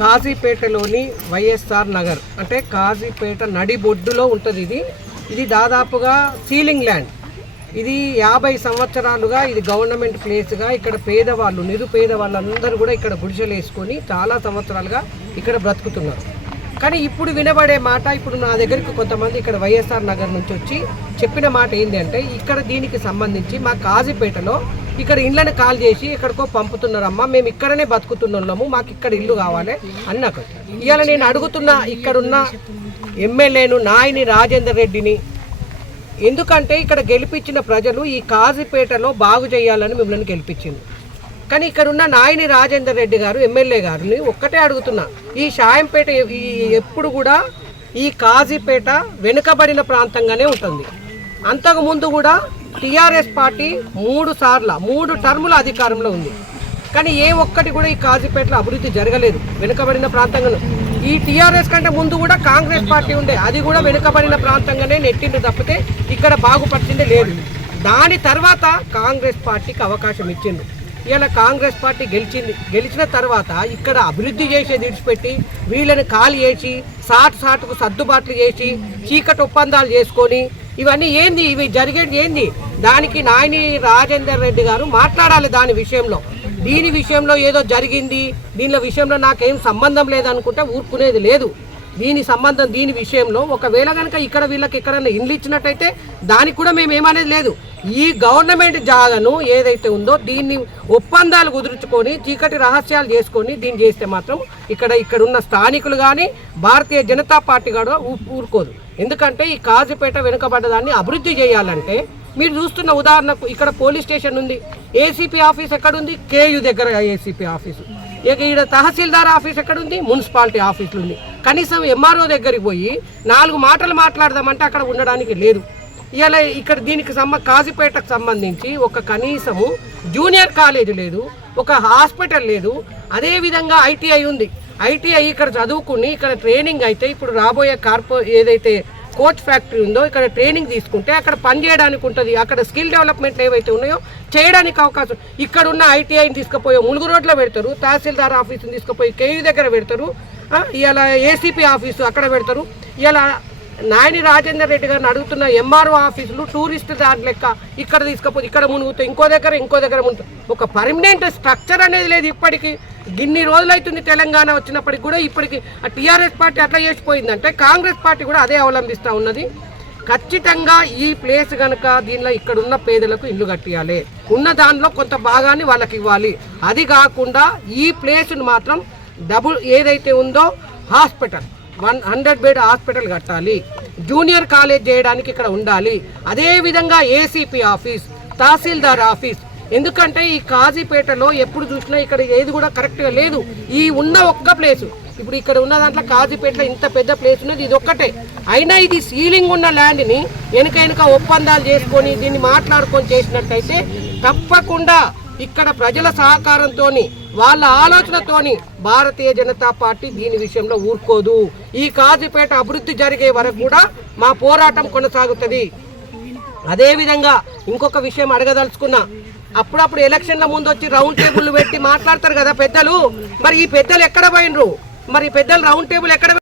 కాజీపేటలోని వైఎస్ఆర్ నగర్ అంటే కాజీపేట నడిబొడ్డులో ఉంటుంది. ఇది దాదాపుగా సీలింగ్ ల్యాండ్. ఇది 50 సంవత్సరాలుగా ఇది గవర్నమెంట్ ప్లేస్గా ఇక్కడ పేదవాళ్ళు నిరుపేద వాళ్ళందరూ కూడా ఇక్కడ గుడిసెలు వేసుకొని చాలా సంవత్సరాలుగా ఇక్కడ బ్రతుకుతున్నారు. కానీ ఇప్పుడు వినబడే మాట, ఇప్పుడు నా దగ్గరికి కొంతమంది ఇక్కడ వైఎస్ఆర్ నగర్ నుంచి వచ్చి చెప్పిన మాట ఏంటి అంటే, ఇక్కడ దీనికి సంబంధించి మా కాజీపేటలో ఇక్కడ ఇళ్ళని కాల్ చేసి ఎక్కడికో పంపుతున్నారమ్మా, మేము ఇక్కడనే బతుకుతున్నాము, మాకు ఇక్కడ ఇల్లు కావాలి అని నాకు. ఇవాళ నేను అడుగుతున్నా ఇక్కడున్న ఎమ్మెల్యేను నాయని రాజేందర్ రెడ్డిని, ఎందుకంటే ఇక్కడ గెలిపించిన ప్రజలు ఈ కాజీపేటలో బాగు చేయాలని మిమ్మల్ని గెలిపించింది. కానీ ఇక్కడ ఉన్న నాయని రాజేందర్ రెడ్డి గారు ఎమ్మెల్యే గారిని ఒక్కటే అడుగుతున్నా, ఈ షాయంపేట ఎప్పుడు కూడా ఈ కాజీపేట వెనుకబడిన ప్రాంతంగానే ఉంటుంది. అంతకుముందు కూడా టీఆర్ఎస్ పార్టీ 3 టర్ముల అధికారంలో ఉంది. కానీ ఏ ఒక్కటి కూడా ఈ కాజీపేటలో అభివృద్ధి జరగలేదు, వెనుకబడిన ప్రాంతంగా. ఈ టీఆర్ఎస్ కంటే ముందు కూడా కాంగ్రెస్ పార్టీ ఉండే, అది కూడా వెనుకబడిన ప్రాంతంగానే నెట్టింది తప్పితే ఇక్కడ బాగుపరిచిందే లేదు. దాని తర్వాత కాంగ్రెస్ పార్టీకి అవకాశం ఇచ్చింది. ఇలా కాంగ్రెస్ పార్టీ గెలిచిన తర్వాత ఇక్కడ అభివృద్ధి చేసేది విడిచిపెట్టి వీళ్ళని ఖాళీ చేసి సాటుకు సర్దుబాట్లు చేసి చీకటి ఒప్పందాలు చేసుకొని ఇవన్నీ ఏంది, ఇవి జరిగేది ఏంది? దానికి నాయని రాజేందర్ రెడ్డి గారు మాట్లాడాలి దీని విషయంలో ఏదో జరిగింది, దీని విషయంలో నాకేం సంబంధం లేదనుకుంటే ఊరుకునేది లేదు. దీని విషయంలో ఒకవేళ కనుక ఇక్కడ వీళ్ళకి ఎక్కడైనా ఇండ్లు ఇచ్చినట్టయితే దానికి కూడా మేము ఏమనేది లేదు. ఈ గవర్నమెంట్ జాగాను ఏదైతే ఉందో దీన్ని ఒప్పందాలు కుదుర్చుకొని చీకటి రహస్యాలు చేసుకొని దీన్ని చేస్తే మాత్రం ఇక్కడ ఉన్న స్థానికులు కానీ భారతీయ జనతా పార్టీ కూడా ఊరుకోదు. ఎందుకంటే ఈ కాజీపేట వెనుకబడ్డదాన్ని అభివృద్ధి చేయాలంటే మీరు చూస్తున్న ఉదాహరణకు ఇక్కడ పోలీస్ స్టేషన్ ఉంది, ఏసీపీ ఆఫీస్ ఎక్కడుంది? కేయు దగ్గర ఏసీపీ ఆఫీసు. ఇక్కడ తహసీల్దార్ ఆఫీస్ ఎక్కడుంది? మున్సిపాలిటీ ఆఫీసులు ఉంది. కనీసం ఎంఆర్ఓ దగ్గరికి పోయి 4 మాటలు మాట్లాడదామంటే అక్కడ ఉండడానికి లేదు. ఇలా ఇక్కడ దీనికి కాజీపేటకు సంబంధించి ఒక కనీసము జూనియర్ కాలేజ్ లేదు, ఒక హాస్పిటల్ లేదు. అదేవిధంగా ఐటీఐ ఉంది. ఐటీఐ ఇక్కడ చదువుకుని ఇక్కడ ట్రైనింగ్ అయితే ఇప్పుడు రాబోయే ఏదైతే కోచ్ ఫ్యాక్టరీ ఉందో ఇక్కడ ట్రైనింగ్ తీసుకుంటే అక్కడ పని చేయడానికి ఉంటుంది. అక్కడ స్కిల్ డెవలప్మెంట్లు ఏవైతే ఉన్నాయో చేయడానికి అవకాశం. ఇక్కడ ఉన్న ఐటీఐని తీసుకుపోయి ములుగు రోడ్లో పెడతారు, తహసీల్దార్ ఆఫీసుని తీసుకుపోయి కేయూ దగ్గర పెడతారు, ఇలా ఏసీపీ ఆఫీసు అక్కడ పెడతారు. ఇలా నాయని రాజేందర్ రెడ్డి గారిని అడుగుతున్న ఎంఆర్ఓ ఆఫీసులు టూరిస్ట్ దారి లెక్క ఇక్కడ తీసుకుపోతే ఇక్కడ మునుగుతాయి, ఇంకో దగ్గర మునుగుతాయి. ఒక పర్మనెంట్ స్ట్రక్చర్ అనేది లేదు. ఇప్పటికీ ఇన్ని రోజులైతుంది తెలంగాణ వచ్చినప్పటికి కూడా ఇప్పటికి టీఆర్ఎస్ పార్టీ అట్లా చేసిపోయిందంటే కాంగ్రెస్ పార్టీ కూడా అదే అవలంబిస్తూ ఉన్నది. ఖచ్చితంగా ఈ ప్లేస్ కనుక దీనిలో ఇక్కడ ఉన్న పేదలకు ఇల్లు కట్టియాలి, ఉన్న దానిలో కొంత భాగాన్ని వాళ్ళకి ఇవ్వాలి. అది కాకుండా ఈ ప్లేస్ను మాత్రం ఏదైతే ఉందో హాస్పిటల్ 100 బెడ్ హాస్పిటల్ కట్టాలి, జూనియర్ కాలేజ్ చేయడానికి ఇక్కడ ఉండాలి. అదేవిధంగా ఏసీపీ ఆఫీస్, తహసీల్దార్ ఆఫీస్. ఎందుకంటే ఈ కాజీపేటలో ఎప్పుడు చూసినా ఇక్కడ ఏది కూడా కరెక్ట్గా లేదు. ఈ ఉన్న ఒక్క ప్లేసు ఇప్పుడు ఇక్కడ ఉన్న దాంట్లో కాజీపేటలో ఇంత పెద్ద ప్లేస్ ఉన్నది ఇది ఒక్కటే. అయినా ఇది సీలింగ్ ఉన్న ల్యాండ్ని వెనక ఒప్పందాలు చేసుకొని దీన్ని మాట్లాడుకొని చేసినట్టయితే తప్పకుండా ఇక్కడ ప్రజల సహకారంతో వాళ్ళ ఆలోచనతోని భారతీయ జనతా పార్టీ దీని విషయంలో ఊరుకోదు. ఈ కాజీపేట అభివృద్ధి జరిగే వరకు కూడా మా పోరాటం కొనసాగుతుంది. అదేవిధంగా ఇంకొక విషయం అడగదలుచుకున్నా, అప్పుడప్పుడు ఎలక్షన్ల ముందు వచ్చి రౌండ్ టేబుల్ పెట్టి మాట్లాడతారు కదా పెద్దలు, మరి ఈ పెద్దలు ఎక్కడ పోయినరు? మరి ఈ పెద్దలు రౌండ్ టేబుల్ ఎక్కడ